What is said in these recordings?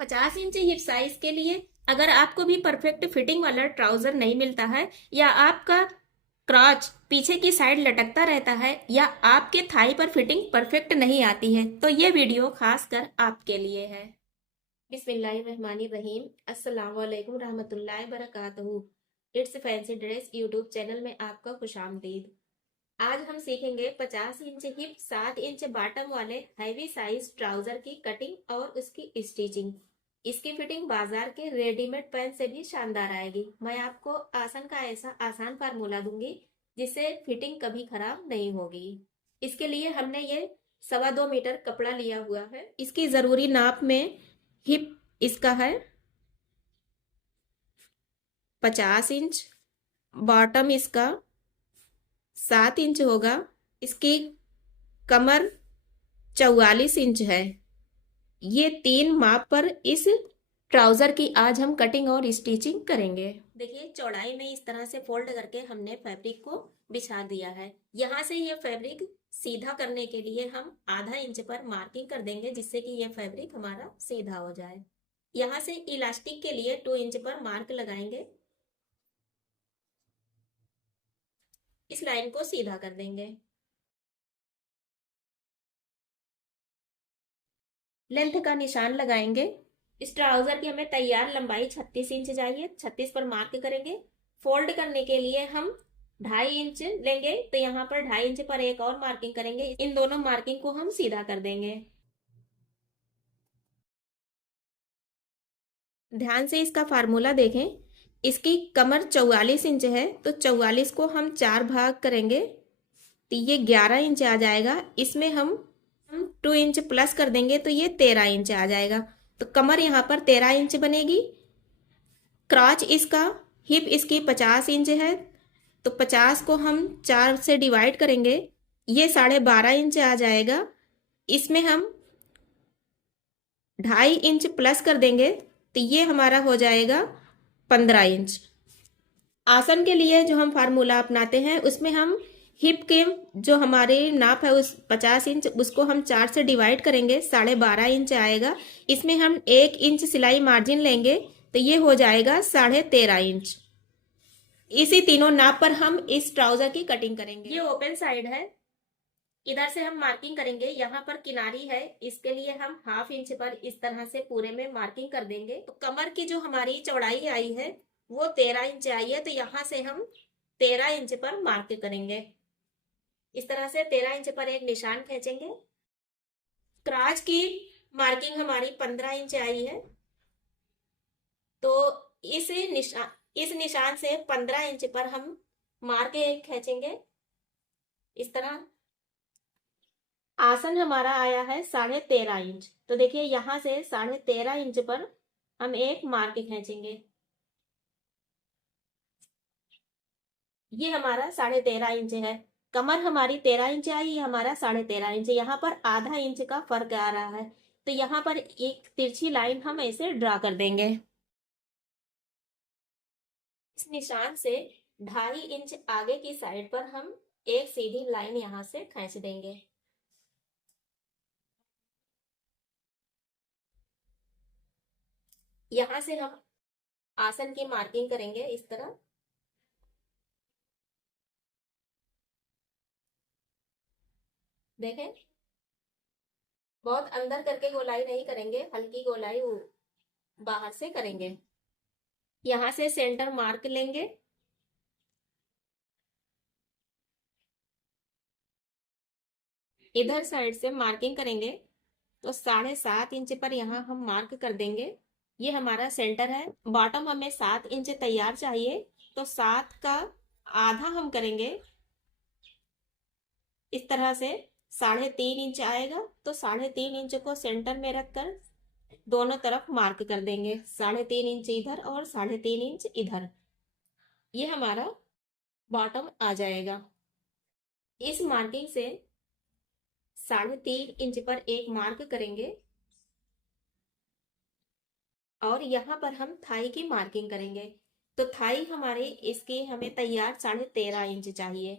50 inch hip size के लिए अगर आपको भी परफेक्ट फिटिंग वाला ट्राउजर नहीं मिलता है, या आपका क्रॉच पीछे की साइड लटकता रहता है, या आपके थाई पर फिटिंग परफेक्ट नहीं आती है, तो ये वीडियो खासकर आपके लिए है। बिस्मिल्लाहिर्रहमानिर्रहीम। अस्सलाम वालेकुम रहमतुल्लाहि बरकातहू। It's fancy dress YouTube channel में आपका खुशामदीद। आज हम सीखेंगे 50 इंच हिप 7 इंच बॉटम वाले हैवी साइज ट्राउजर की कटिंग और उसकी स्टिचिंग। इसकी फिटिंग बाजार के रेडीमेड पैंट से भी शानदार आएगी। मैं आपको आसान का ऐसा आसान फार्मूला दूंगी जिससे फिटिंग कभी खराब नहीं होगी। इसके लिए हमने ये 2.25 मीटर कपड़ा लिया हुआ है। इसकी जरूरी नाप में हिप इसका है 50 इंच, बॉटम इसका 7 इंच होगा, इसकी कमर 44 इंच है। ये 3 माप पर इस ट्राउजर की आज हम कटिंग और स्टिचिंग करेंगे। देखिए, चौड़ाई में इस तरह से फोल्ड करके हमने फैब्रिक को बिछा दिया है। यहाँ से ये फैब्रिक सीधा करने के लिए हम ½ इंच पर मार्किंग कर देंगे, जिससे कि ये फैब्रिक हमारा सीधा हो जाए। यहाँ से इलास्टिक के लिए 2 इंच पर मार्क लगाएंगे। इस लाइन को सीधा कर देंगे। लेंथ का निशान लगाएंगे। इस ट्राउजर की हमें तैयार लंबाई 36 इंच चाहिए। 36 पर मार्क करेंगे। फोल्ड करने के लिए हम 2.5 इंच लेंगे, तो यहाँ पर 2.5 इंच पर एक और मार्किंग करेंगे। इन दोनों मार्किंग को हम सीधा कर देंगे। ध्यान से इसका फार्मूला देखें। इसकी कमर 44 इंच है, तो 44 को हम 4 भाग करेंगे तो ये 11 इंच आ जाएगा। इसमें हम 2 इंच प्लस कर देंगे तो ये 13 इंच आ जाएगा। तो कमर यहाँ पर 13 इंच बनेगी। क्रॉच इसका, हिप इसकी 50 इंच है, तो 50 को हम 4 से डिवाइड करेंगे, ये 12.5 इंच आ जाएगा। इसमें हम 2.5 इंच प्लस कर देंगे तो ये हमारा हो जाएगा 15 इंच। आसन के लिए जो हम फार्मूला अपनाते हैं उसमें हम हिप के जो हमारे नाप है उस 50 इंच, उसको हम 4 से डिवाइड करेंगे, 12.5 इंच आएगा। इसमें हम 1 इंच सिलाई मार्जिन लेंगे तो ये हो जाएगा 13.5 इंच। इसी तीनों नाप पर हम इस ट्राउजर की कटिंग करेंगे। ये ओपन साइड है। इधर से हम मार्किंग करेंगे। यहाँ पर किनारी है, इसके लिए हम ½ इंच पर इस तरह से पूरे में मार्किंग कर देंगे। तो कमर की जो हमारी चौड़ाई आई है वो 13 इंच आई है, तो यहाँ से हम 13 इंच पर मार्क करेंगे। इस तरह से 13 इंच पर एक निशान खींचेंगे। क्राच की मार्किंग हमारी 15 इंच आई है, तो इस निशान से 15 इंच पर हम मार्क एक खींचेंगे। इस तरह आसन हमारा आया है 13.5 इंच, तो देखिए यहाँ से 13.5 इंच पर हम एक मार्क खींचेंगे। ये हमारा 13.5 इंच है। कमर हमारी 13 इंच आई, ये हमारा 13.5 इंच। यहाँ पर ½ इंच का फर्क आ रहा है, तो यहाँ पर एक तिरछी लाइन हम ऐसे ड्रा कर देंगे। इस निशान से 2.5 इंच आगे की साइड पर हम एक सीधी लाइन यहाँ से खींच देंगे। यहाँ से हम आसन की मार्किंग करेंगे इस तरह। देखें, बहुत अंदर करके गोलाई नहीं करेंगे, हल्की गोलाई बाहर से करेंगे। यहाँ से सेंटर मार्क लेंगे। इधर साइड से मार्किंग करेंगे, तो 7.5 इंच पर यहाँ हम मार्क कर देंगे। ये हमारा सेंटर है। बॉटम हमें 7 इंच तैयार चाहिए, तो 7 का आधा हम करेंगे इस तरह से। 3.5 इंच आएगा, तो 3.5 इंच को सेंटर में रखकर दोनों तरफ मार्क कर देंगे। 3.5 इंच इधर और 3.5 इंच इधर। ये हमारा बॉटम आ जाएगा। इस मार्किंग से 3.5 इंच पर एक मार्क करेंगे और यहाँ पर हम थाई की मार्किंग करेंगे। तो थाई हमारे इसकी हमें तैयार 13.5 इंच चाहिए।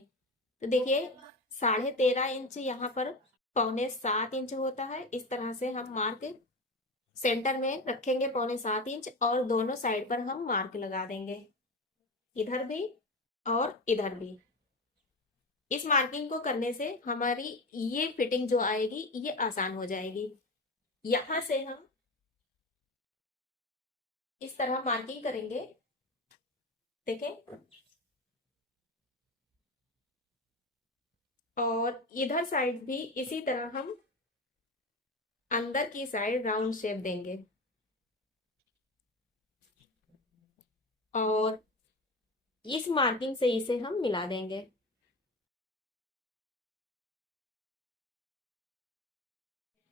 तो देखिए, 13.5 इंच यहाँ पर 6.25 इंच होता है। इस तरह से हम मार्क सेंटर में रखेंगे 6.25 इंच और दोनों साइड पर हम मार्क लगा देंगे, इधर भी और इधर भी। इस मार्किंग को करने से हमारी ये फिटिंग जो आएगी ये आसान हो जाएगी। यहां से हम इस तरह मार्किंग करेंगे, देखें, और इधर साइड भी इसी तरह हम अंदर की साइड राउंड शेप देंगे और इस मार्किंग से इसे हम मिला देंगे।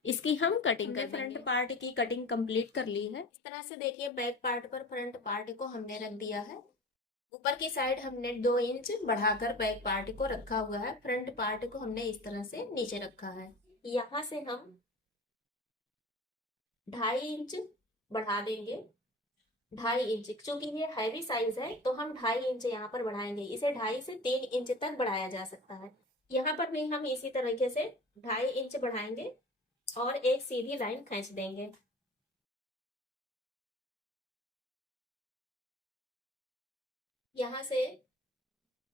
इसकी हम कटिंग कर फ्रंट पार्ट की कटिंग कंप्लीट कर ली है। इस तरह से देखिए बैक पार्ट पर फ्रंट पार्ट को हमने रख दिया है। ऊपर की साइड हमने 2 इंच बढ़ाकर बैक पार्ट को रखा हुआ है, फ्रंट पार्ट को हमने इस तरह से नीचे रखा है। यहाँ से हम 2.5 इंच बढ़ा देंगे, 2.5 इंच, क्योंकि ये हैवी साइज है तो हम 2.5 इंच यहाँ पर बढ़ाएंगे। इसे 2.5 से 3 इंच तक बढ़ाया जा सकता है। यहाँ पर भी हम इसी तरीके से 2.5 इंच बढ़ाएंगे और एक सीधी लाइन खींच देंगे। यहाँ से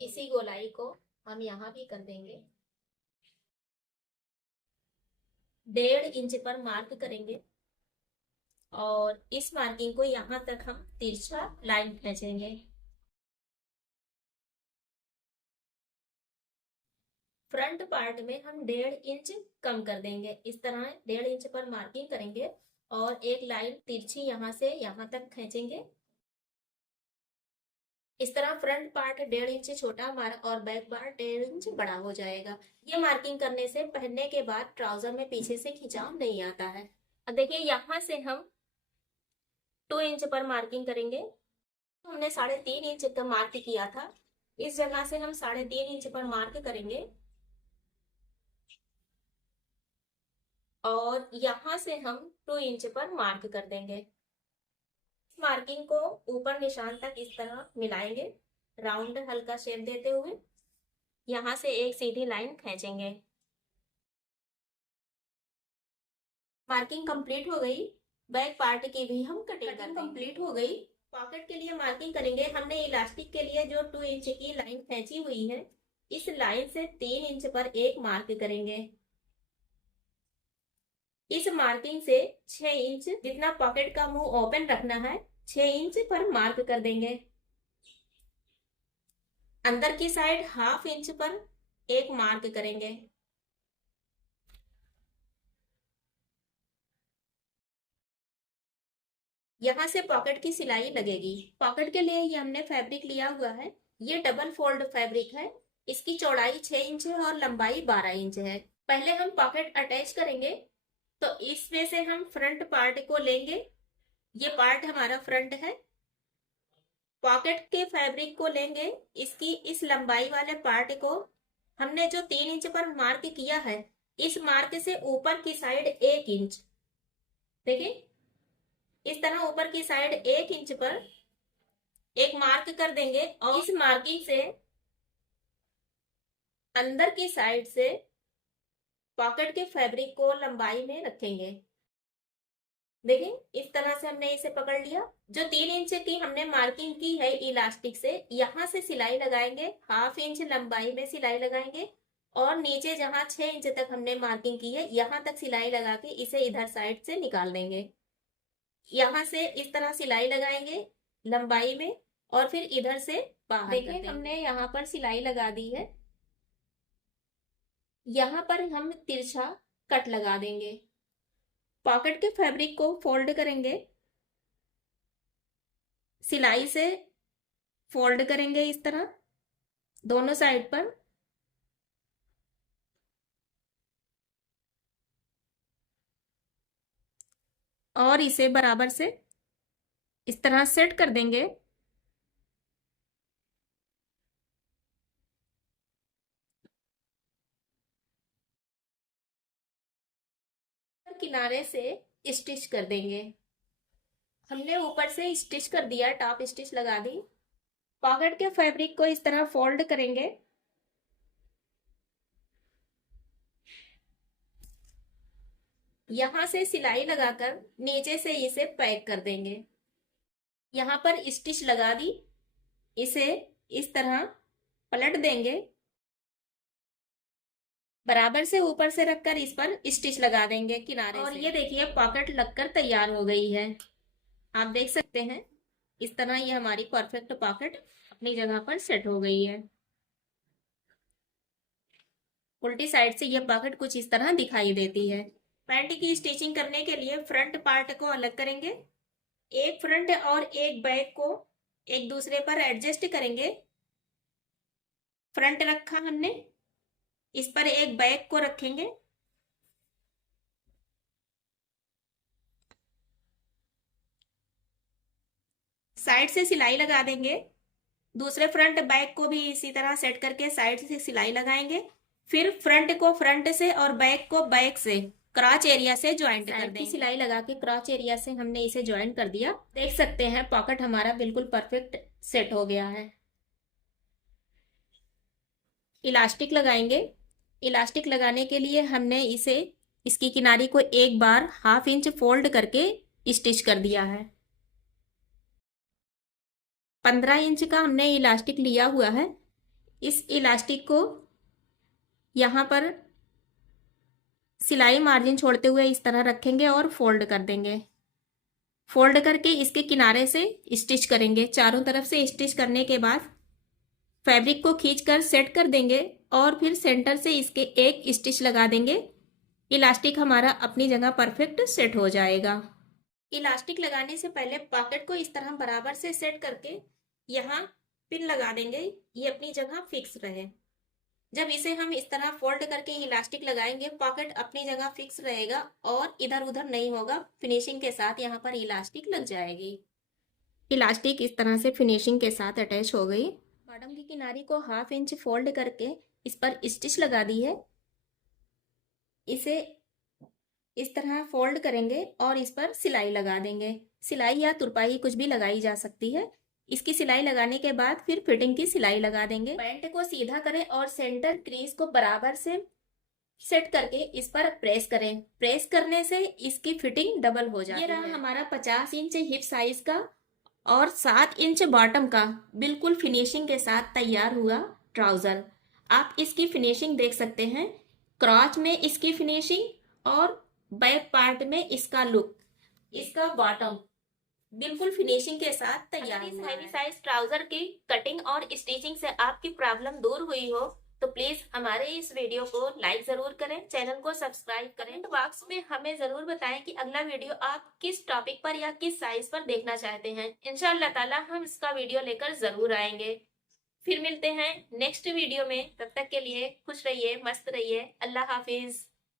इसी गोलाई को हम यहाँ भी कर देंगे, 1.5 इंच पर मार्क करेंगे और इस मार्किंग को यहाँ तक हम तिरछा लाइन खींचेंगे। फ्रंट पार्ट में हम 1.5 इंच कम कर देंगे। इस तरह 1.5 इंच पर मार्किंग करेंगे और एक लाइन तिरछी यहाँ से यहाँ तक खींचेंगे। इस तरह फ्रंट पार्ट 1.5 इंच छोटा हमारा और बैक पार्ट 1.5 इंच बड़ा हो जाएगा। ये मार्किंग करने से पहनने के बाद ट्राउजर में पीछे से खिंचाव नहीं आता है। अब देखिए यहाँ से हम 2 इंच पर मार्किंग करेंगे। हमने 3.5 इंच का मार्क किया था, इस जगह से हम 3.5 इंच पर मार्क करेंगे और यहाँ से हम 2 इंच पर मार्क कर देंगे। मार्किंग को ऊपर निशान तक इस तरह मिलाएंगे, राउंड हल्का शेप देते हुए यहाँ से एक सीधी लाइन खींचेंगे। मार्किंग कंप्लीट हो गई। बैक पार्ट की भी हम कटिंग कंप्लीट हो गई। पॉकेट के लिए मार्किंग करेंगे। हमने इलास्टिक के लिए जो 2 इंच की लाइन खींची हुई है, इस लाइन से 3 इंच पर एक मार्क करेंगे। इस मार्किंग से 6 इंच जितना पॉकेट का मुंह ओपन रखना है, 6 इंच पर मार्क कर देंगे। अंदर की साइड 1/2 इंच पर एक मार्क करेंगे। यहाँ से पॉकेट की सिलाई लगेगी। पॉकेट के लिए ये हमने फैब्रिक लिया हुआ है, ये डबल फोल्ड फैब्रिक है। इसकी चौड़ाई 6 इंच है और लंबाई 12 इंच है। पहले हम पॉकेट अटैच करेंगे तो इसमें से हम फ्रंट पार्ट को लेंगे। ये पार्ट हमारा फ्रंट है। पॉकेट के फैब्रिक को लेंगे, इसकी इस लंबाई वाले पार्ट को हमने जो 3 इंच पर मार्क किया है, इस मार्क से ऊपर की साइड 1 इंच, देखिए इस तरह ऊपर की साइड 1 इंच पर एक मार्क कर देंगे और इस मार्किंग से अंदर की साइड से पॉकेट के फैब्रिक को लंबाई में रखेंगे। देखिए इस तरह से हमने इसे पकड़ लिया। जो 3 इंच की हमने मार्किंग की है इलास्टिक से, यहाँ से सिलाई लगाएंगे, 1/2 इंच लंबाई में सिलाई लगाएंगे और नीचे जहां 6 इंच तक हमने मार्किंग की है, यहाँ तक सिलाई लगा के इसे इधर साइड से निकाल देंगे। यहाँ से इस तरह सिलाई लगाएंगे लंबाई में और फिर इधर से बाहर। देखिए हमने यहाँ पर सिलाई लगा दी है। यहाँ पर हम तिरछा कट लगा देंगे। पॉकेट के फैब्रिक को फोल्ड करेंगे, सिलाई से फोल्ड करेंगे इस तरह दोनों साइड पर। और इसे बराबर से इस तरह सेट कर देंगे। किनारे से स्टिच कर देंगे। हमने ऊपर से स्टिच कर दिया, टॉप स्टिच लगा दी। पॉकेट के फैब्रिक को इस तरह फोल्ड करेंगे यहाँ से सिलाई लगाकर नीचे से इसे पैक कर देंगे। यहाँ पर स्टिच लगा दी, इसे इस तरह पलट देंगे, बराबर से ऊपर से रखकर इस पर स्टिच लगा देंगे किनारे और से। ये देखिए पॉकेट लगकर तैयार हो गई है। आप देख सकते हैं इस तरह ये हमारी परफेक्ट पॉकेट अपनी जगह पर सेट हो गई है। उल्टी साइड से ये पॉकेट कुछ इस तरह दिखाई देती है। पैंट की स्टिचिंग करने के लिए फ्रंट पार्ट को अलग करेंगे, एक फ्रंट और एक बैक को एक दूसरे पर एडजस्ट करेंगे। फ्रंट रखा हमने, इस पर एक बैक को रखेंगे, साइड से सिलाई लगा देंगे। दूसरे फ्रंट बैक को भी इसी तरह सेट करके साइड से सिलाई लगाएंगे। फिर फ्रंट को फ्रंट से और बैक को बैक से क्रॉच एरिया से ज्वाइंट कर देंगे। सिलाई लगा के क्रॉच एरिया से हमने इसे ज्वाइंट कर दिया। देख सकते हैं पॉकेट हमारा बिल्कुल परफेक्ट सेट हो गया है। इलास्टिक लगाएंगे। इलास्टिक लगाने के लिए हमने इसे इसकी किनारी को एक बार 1/2 इंच फोल्ड करके स्टिच कर दिया है। 15 इंच का हमने इलास्टिक लिया हुआ है। इस इलास्टिक को यहाँ पर सिलाई मार्जिन छोड़ते हुए इस तरह रखेंगे और फोल्ड कर देंगे। फोल्ड करके इसके किनारे से स्टिच करेंगे। चारों तरफ से स्टिच करने के बाद फैब्रिक को खींचकर सेट कर देंगे और फिर सेंटर से इसके एक स्टिच लगा देंगे। इलास्टिक हमारा अपनी जगह परफेक्ट सेट हो जाएगा। इलास्टिक लगाने से पहले पॉकेट को इस तरह बराबर से सेट करके यहाँ पिन लगा देंगे, ये अपनी जगह फिक्स रहे। जब इसे हम इस तरह फोल्ड करके इलास्टिक लगाएंगे, पॉकेट अपनी जगह फिक्स रहेगा और इधर उधर नहीं होगा। फिनिशिंग के साथ यहाँ पर इलास्टिक लग जाएगी। इलास्टिक इस तरह से फिनिशिंग के साथ अटैच हो गई। बॉटम की किनारी को 1/2 इंच फोल्ड करके इस पर स्टिच लगा दी है। इसे इस तरह फोल्ड करेंगे और इस पर सिलाई लगा देंगे। सिलाई या तुरपाई कुछ भी लगाई जा सकती है। इसकी सिलाई लगाने के बाद फिर फिटिंग की सिलाई लगा देंगे। पैंट को सीधा करें और सेंटर क्रीज को बराबर से सेट करके इस पर प्रेस करें। प्रेस करने से इसकी फिटिंग डबल हो जाती है। ये रहा हमारा 50 इंच हिप साइज का और 7 इंच बॉटम का बिल्कुल फिनिशिंग के साथ तैयार हुआ ट्राउजर। आप इसकी फिनिशिंग देख सकते हैं, क्रॉच में इसकी फिनिशिंग और बैक पार्ट में इसका लुक, इसका बॉटम बिल्कुल फिनिशिंग के साथ तैयार है। इस हैवी साइज ट्राउजर की कटिंग और स्टिचिंग से आपकी प्रॉब्लम दूर हुई हो तो प्लीज हमारे इस वीडियो को लाइक जरूर करें, चैनल को सब्सक्राइब करें। कमेंट बॉक्स में हमें जरूर बताएं कि अगला वीडियो आप किस टॉपिक पर या किस साइज पर देखना चाहते हैं। इंशाअल्लाह ताला हम इसका वीडियो लेकर जरूर आएंगे। फिर मिलते हैं नेक्स्ट वीडियो में। तब तक के लिए खुश रहिए, मस्त रहिए। अल्लाह हाफिज।